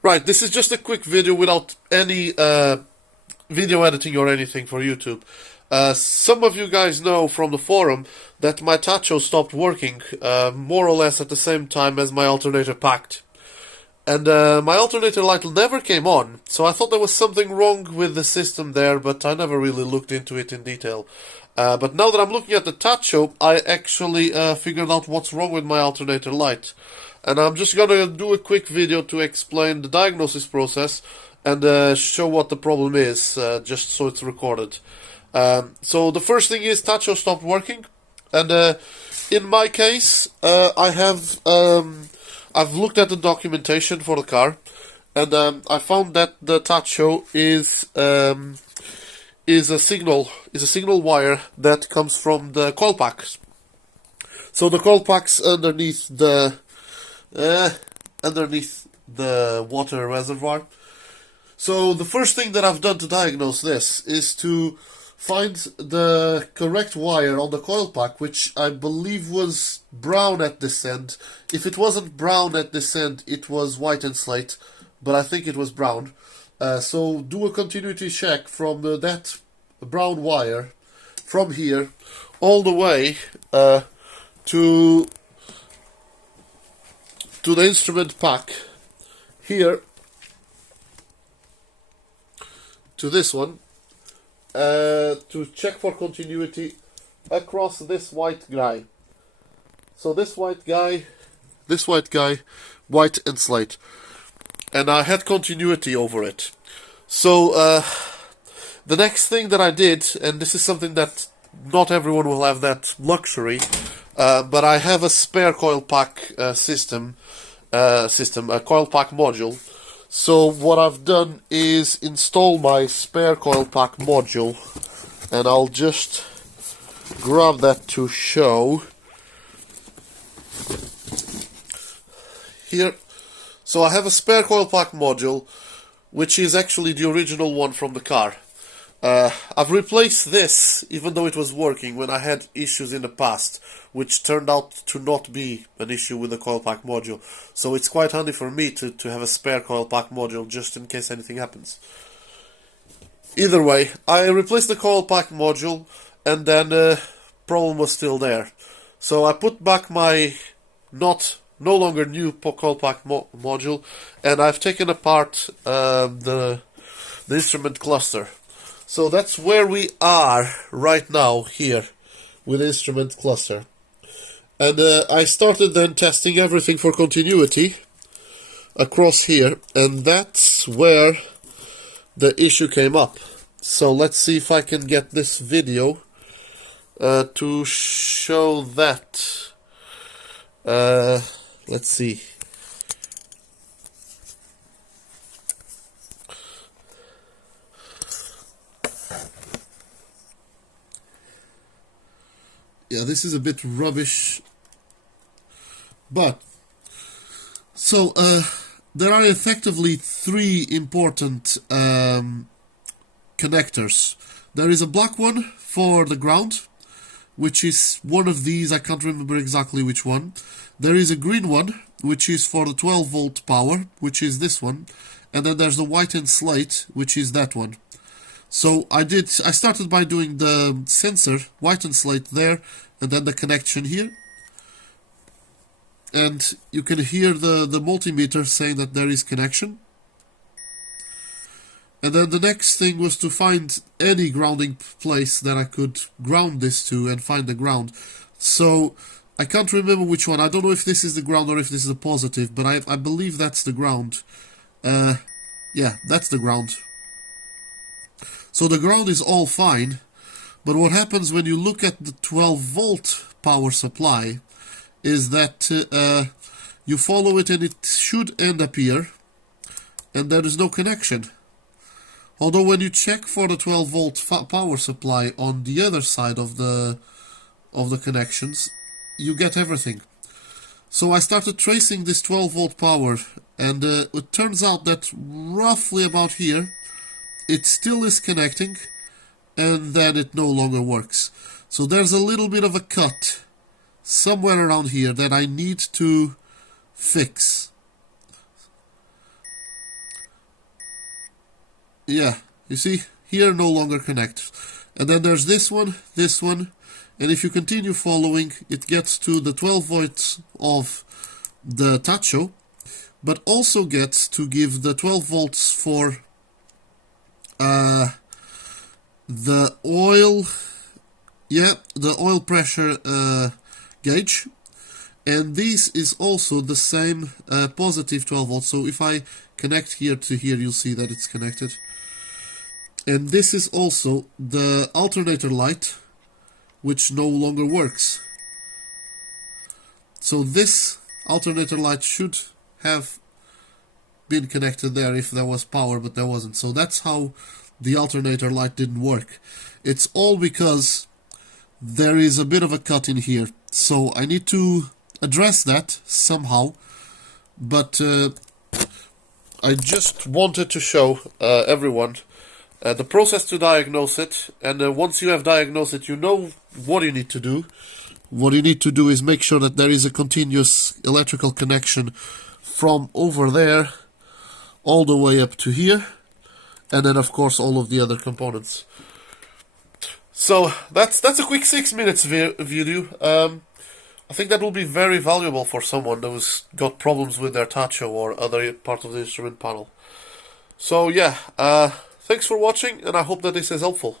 Right, this is just a quick video without any video editing or anything for YouTube. Some of you guys know from the forum that my tacho stopped working more or less at the same time as my alternator packed. And my alternator light never came on, so I thought there was something wrong with the system there, but I never really looked into it in detail. But now that I'm looking at the tacho, I actually figured out what's wrong with my alternator light. And I'm just gonna do a quick video to explain the diagnosis process and show what the problem is, just so it's recorded. So the first thing is tacho stopped working, and in my case, I've looked at the documentation for the car, and I found that the tacho is a signal wire that comes from the coil packs. So the coil packs underneath the water reservoir. So the first thing that I've done to diagnose this is to find the correct wire on the coil pack, which I believe was brown at this end. If it wasn't brown at this end, it was white and slate, but I think it was brown. So do a continuity check from that brown wire from here all the way to the instrument pack here to this one, to check for continuity across this white guy. So this white guy, white and slate, and I had continuity over it. So the next thing that I did, and this is something that not everyone will have that luxury, but I have a spare coil pack system, a coil pack module. So what I've done is install my spare coil pack module, and I'll just grab that to show here. So I have a spare coil pack module, which is actually the original one from the car. I've replaced this, even though it was working, when I had issues in the past, which turned out to not be an issue with the coil pack module. So it's quite handy for me to have a spare coil pack module, just in case anything happens. Either way, I replaced the coil pack module, and then problem was still there. So I put back my no longer new coil pack module, and I've taken apart the instrument cluster. So that's where we are right now here with the instrument cluster. And I started then testing everything for continuity across here, and that's where the issue came up. So let's see if I can get this video to show that. Let's see. Yeah, this is a bit rubbish, but so there are effectively three important connectors. There is a black one for the ground, which is one of these, I can't remember exactly which one. There is a green one, which is for the 12-volt power, which is this one, and then there's the white and slate, which is that one. So I started by doing the sensor, white and slate there, and then the connection here. And you can hear the multimeter saying that there is connection. And then the next thing was to find any grounding place that I could ground this to and find the ground. So I can't remember which one. I don't know if this is the ground or if this is a positive, but I believe that's the ground. Yeah, that's the ground. So the ground is all fine, but what happens when you look at the 12-volt power supply is that you follow it and it should end up here, and there is no connection. Although when you check for the 12-volt power supply on the other side of the connections, you get everything. So I started tracing this 12-volt power, and it turns out that roughly about here, it still is connecting, and then it no longer works. So there's a little bit of a cut somewhere around here that I need to fix. Yeah, you see, here no longer connect. And then there's this one, and if you continue following, it gets to the 12 volts of the tacho, but also gets to give the 12 volts for the oil, the oil pressure gauge. And this is also the same positive 12 volts. So if I connect here to here, you'll see that it's connected. And this is also the alternator light, which no longer works. So this alternator light should have been connected there if there was power, but there wasn't. So that's how the alternator light didn't work. It's all because there is a bit of a cut in here. So I need to address that somehow, but I just wanted to show everyone the process to diagnose it, and once you have diagnosed it, you know what you need to do. What you need to do is make sure that there is a continuous electrical connection from over there all the way up to here, and then of course all of the other components. So that's a quick 6 minutes video. I think that will be very valuable for someone who's got problems with their tacho or other part of the instrument panel. So yeah, thanks for watching, and I hope that this is helpful.